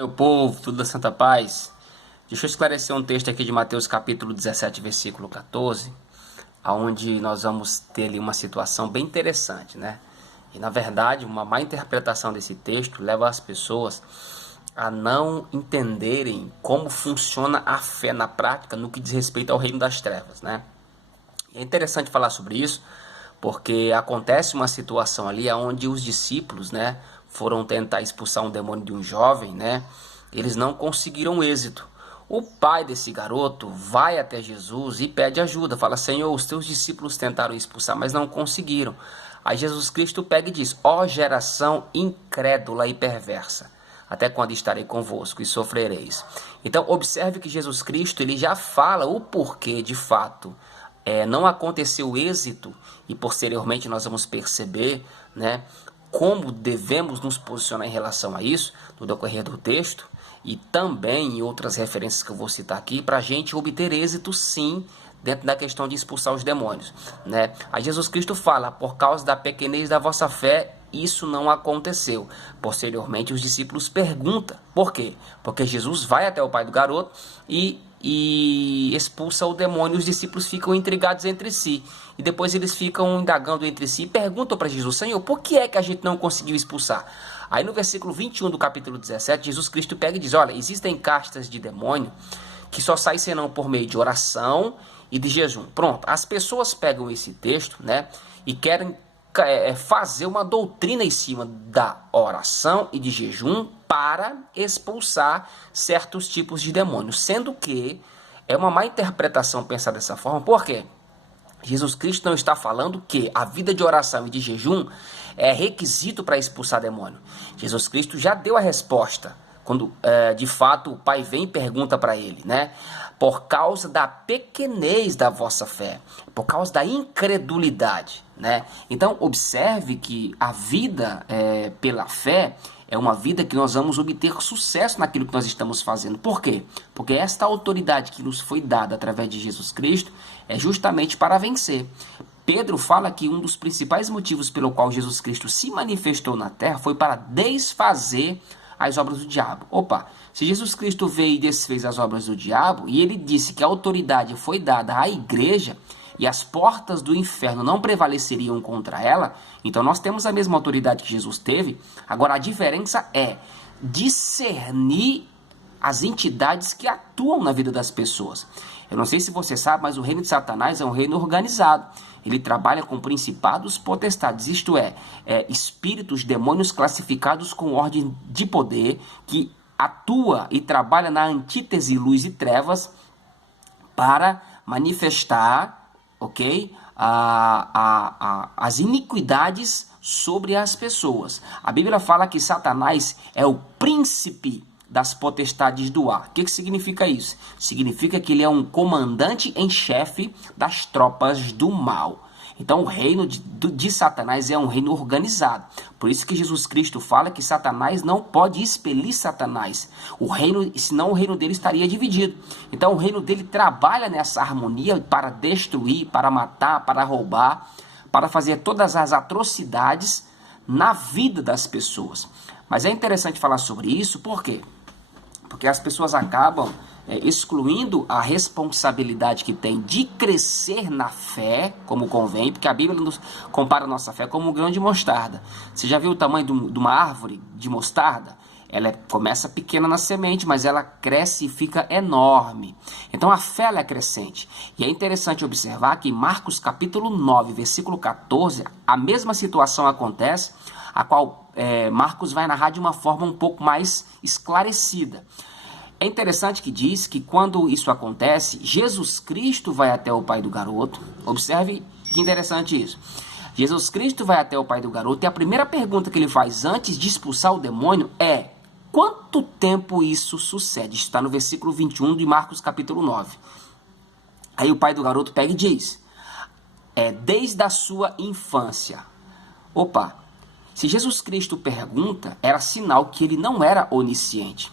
Meu povo, tudo da Santa Paz. Deixa eu esclarecer um texto aqui de Mateus capítulo 17, versículo 14, onde nós vamos ter ali uma situação bem interessante, né? E na verdade, uma má interpretação desse texto leva as pessoas a não entenderem como funciona a fé na prática no que diz respeito ao reino das trevas, né? E é interessante falar sobre isso, porque acontece uma situação ali onde os discípulos, né, foram tentar expulsar um demônio de um jovem, né? Eles não conseguiram êxito. O pai desse garoto vai até Jesus e pede ajuda. Fala: Senhor, os teus discípulos tentaram expulsar, mas não conseguiram. Aí Jesus Cristo pega e diz: ó geração incrédula e perversa, até quando estarei convosco e sofrereis? Então observe que Jesus Cristo ele já fala o porquê de fato não aconteceu o êxito, e posteriormente nós vamos perceber, né, como devemos nos posicionar em relação a isso no decorrer do texto, e também em outras referências que eu vou citar aqui, para a gente obter êxito sim dentro da questão de expulsar os demônios, né? Aí Jesus Cristo fala: por causa da pequenez da vossa fé, isso não aconteceu. Posteriormente os discípulos perguntam por quê? Porque Jesus vai até o pai do garoto e expulsa o demônio. Os discípulos ficam intrigados entre si, e depois eles ficam indagando entre si e perguntam para Jesus: Senhor, por que é que a gente não conseguiu expulsar? Aí no versículo 21 do capítulo 17, Jesus Cristo pega e diz: olha, existem castas de demônio que só saem senão por meio de oração e de jejum. Pronto, as pessoas pegam esse texto, né, e querem fazer uma doutrina em cima da oração e de jejum para expulsar certos tipos de demônios, sendo que é uma má interpretação pensar dessa forma. Por quê? Jesus Cristo não está falando que a vida de oração e de jejum é requisito para expulsar demônio. Jesus Cristo já deu a resposta quando de fato o pai vem e pergunta para ele, né? Por causa da pequenez da vossa fé, por causa da incredulidade, né? Então observe que a vida pela fé é uma vida que nós vamos obter sucesso naquilo que nós estamos fazendo. Por quê? Porque esta autoridade que nos foi dada através de Jesus Cristo é justamente para vencer. Pedro fala que um dos principais motivos pelo qual Jesus Cristo se manifestou na terra foi para desfazer as obras do diabo. Opa, se Jesus Cristo veio e desfez as obras do diabo, e ele disse que a autoridade foi dada à igreja, e as portas do inferno não prevaleceriam contra ela, então nós temos a mesma autoridade que Jesus teve. Agora a diferença é discernir as entidades que atuam na vida das pessoas. Eu não sei se você sabe, mas o reino de Satanás é um reino organizado. Ele trabalha com principados, potestades, isto é, espíritos, demônios classificados com ordem de poder, que atua e trabalha na antítese luz e trevas para manifestar, ok, as iniquidades sobre as pessoas. A Bíblia fala que Satanás é o príncipe das potestades do ar. O que significa isso? Significa que ele é um comandante em chefe das tropas do mal. Então o reino de Satanás é um reino organizado. Por isso que Jesus Cristo fala que Satanás não pode expelir Satanás. Senão o reino dele estaria dividido. Então o reino dele trabalha nessa harmonia para destruir, para matar, para roubar, para fazer todas as atrocidades na vida das pessoas. Mas é interessante falar sobre isso, por quê? Porque as pessoas acabam excluindo a responsabilidade que tem de crescer na fé, como convém, porque a Bíblia nos compara a nossa fé como um grão de mostarda. Você já viu o tamanho de uma árvore de mostarda? Ela começa pequena na semente, mas ela cresce e fica enorme. Então a fé ela é crescente. E é interessante observar que em Marcos capítulo 9, versículo 14, a mesma situação acontece, a qual Marcos vai narrar de uma forma um pouco mais esclarecida. É interessante que diz que quando isso acontece, Jesus Cristo vai até o pai do garoto. Observe que interessante isso. Jesus Cristo vai até o pai do garoto e a primeira pergunta que ele faz antes de expulsar o demônio é: quanto tempo isso sucede? Isso está no versículo 21 de Marcos capítulo 9. Aí o pai do garoto pega e diz: desde a sua infância. Opa! Se Jesus Cristo pergunta, era sinal que ele não era onisciente.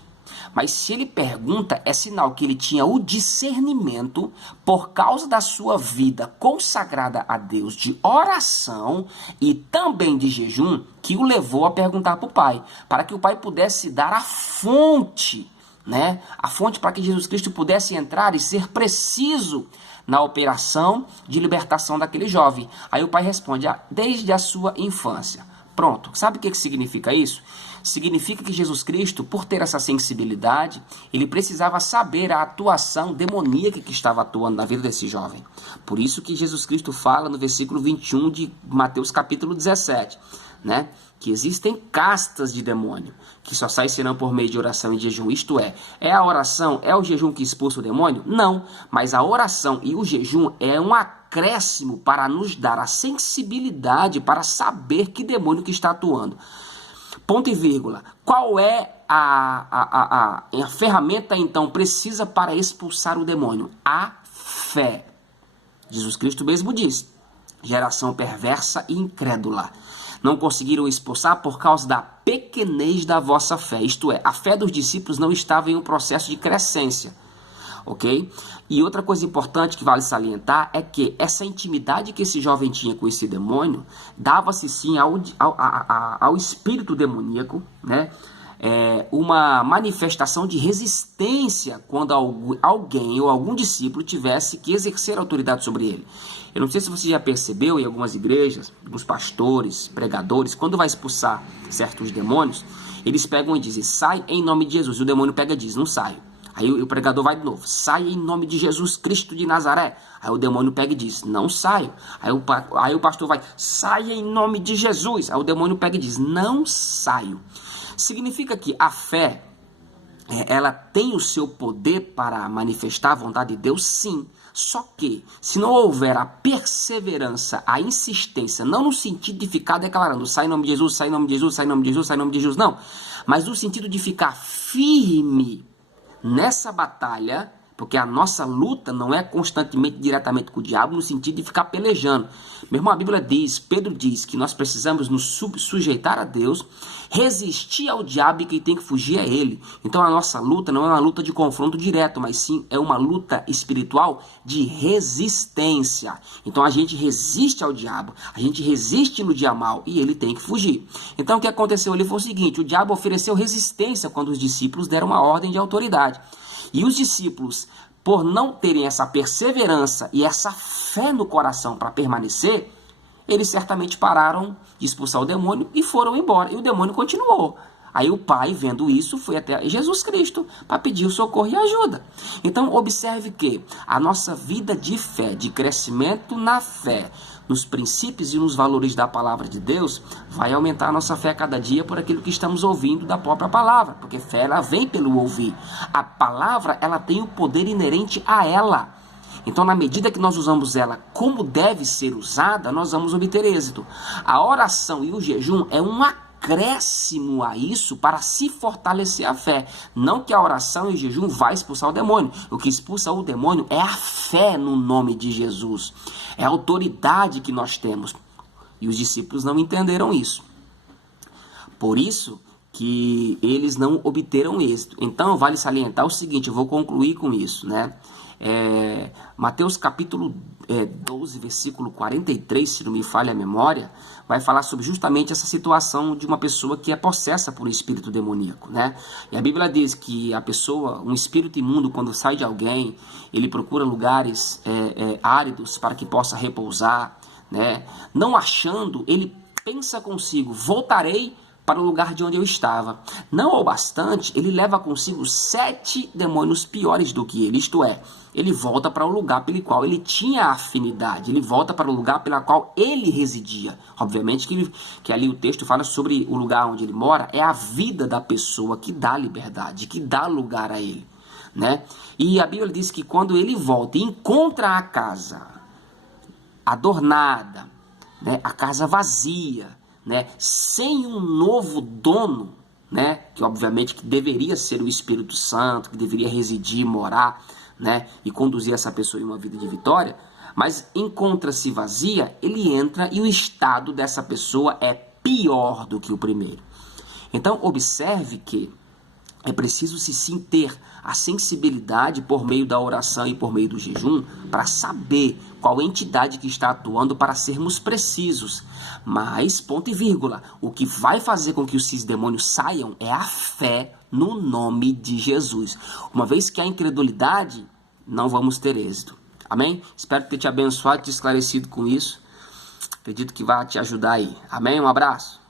Mas se ele pergunta, é sinal que ele tinha o discernimento, por causa da sua vida consagrada a Deus, de oração e também de jejum, que o levou a perguntar para o Pai, para que o Pai pudesse dar a fonte, né? A fonte para que Jesus Cristo pudesse entrar e ser preciso na operação de libertação daquele jovem. Aí o Pai responde, desde a sua infância. Pronto. Sabe o que significa isso? Significa que Jesus Cristo, por ter essa sensibilidade, ele precisava saber a atuação demoníaca que estava atuando na vida desse jovem. Por isso que Jesus Cristo fala no versículo 21 de Mateus capítulo 17, né? Que existem castas de demônio, que só saem senão por meio de oração e jejum. Isto é a oração, é o jejum que expulsa o demônio? Não, mas a oração e o jejum é um acréscimo para nos dar a sensibilidade para saber que demônio que está atuando. Ponto e vírgula. Qual é a ferramenta, então, precisa para expulsar o demônio? A fé. Jesus Cristo mesmo diz, geração perversa e incrédula. Não conseguiram expulsar por causa da pequenez da vossa fé. Isto é, a fé dos discípulos não estava em um processo de crescência. Ok? E outra coisa importante que vale salientar é que essa intimidade que esse jovem tinha com esse demônio dava-se sim ao espírito demoníaco, né? Uma manifestação de resistência quando alguém ou algum discípulo tivesse que exercer autoridade sobre ele. Eu não sei se você já percebeu em algumas igrejas, alguns pastores, pregadores, quando vai expulsar certos demônios, eles pegam e dizem, sai em nome de Jesus. E o demônio pega e diz, não saio. Aí o pregador vai de novo, sai em nome de Jesus Cristo de Nazaré. Aí o demônio pega e diz, não saio. Aí o pastor vai, sai em nome de Jesus. Aí o demônio pega e diz, não saio. Significa que a fé, ela tem o seu poder para manifestar a vontade de Deus, sim. Só que, se não houver a perseverança, a insistência, não no sentido de ficar declarando, sai em nome de Jesus, sai em nome de Jesus, sai em nome de Jesus, sai em nome de Jesus, não. Mas no sentido de ficar firme nessa batalha, porque a nossa luta não é constantemente, diretamente com o diabo, no sentido de ficar pelejando. Meu irmão, a Bíblia diz, Pedro diz que nós precisamos nos sujeitar a Deus, resistir ao diabo e quem tem que fugir é ele. Então a nossa luta não é uma luta de confronto direto, mas sim é uma luta espiritual de resistência. Então a gente resiste ao diabo, a gente resiste no dia mal e ele tem que fugir. Então o que aconteceu ali foi o seguinte, o diabo ofereceu resistência quando os discípulos deram uma ordem de autoridade. E os discípulos, por não terem essa perseverança e essa fé no coração para permanecer, eles certamente pararam de expulsar o demônio e foram embora. E o demônio continuou. Aí o pai, vendo isso, foi até Jesus Cristo para pedir o socorro e ajuda. Então observe que a nossa vida de fé, de crescimento na fé, nos princípios e nos valores da palavra de Deus, vai aumentar a nossa fé cada dia por aquilo que estamos ouvindo da própria palavra, porque fé ela vem pelo ouvir. A palavra ela tem o poder inerente a ela. Então, na medida que nós usamos ela como deve ser usada, nós vamos obter êxito. A oração e o jejum é um acréscimo a isso para se fortalecer a fé. Não que a oração e o jejum vai expulsar o demônio. O que expulsa o demônio é a fé no nome de Jesus. É a autoridade que nós temos. E os discípulos não entenderam isso. Por isso que eles não obteram êxito. Então, vale salientar o seguinte, eu vou concluir com isso, né? Mateus capítulo 12, versículo 43, se não me falha a memória, vai falar sobre justamente essa situação de uma pessoa que é possessa por um espírito demoníaco, né? E a Bíblia diz que a pessoa, um espírito imundo, quando sai de alguém, ele procura lugares áridos para que possa repousar, né? Não achando, ele pensa consigo, voltarei para o lugar de onde eu estava. Não o bastante, ele leva consigo 7 demônios piores do que ele, isto é, ele volta para o lugar pelo qual ele tinha afinidade, ele volta para o lugar pelo qual ele residia. Obviamente que ali o texto fala sobre o lugar onde ele mora, é a vida da pessoa que dá liberdade, que dá lugar a ele, né? E a Bíblia diz que quando ele volta e encontra a casa adornada, né, a casa vazia, né, sem um novo dono, né, que obviamente que deveria ser o Espírito Santo, que deveria residir, morar, né, e conduzir essa pessoa em uma vida de vitória, mas encontra-se vazia, ele entra e o estado dessa pessoa é pior do que o primeiro. Então observe que É preciso sim ter a sensibilidade por meio da oração e por meio do jejum para saber qual entidade que está atuando, para sermos precisos. Mas, ponto e vírgula, o que vai fazer com que esses demônios saiam é a fé no nome de Jesus. Uma vez que há incredulidade, não vamos ter êxito. Amém? Espero ter te abençoado, te esclarecido com isso. Acredito que vai te ajudar aí. Amém? Um abraço.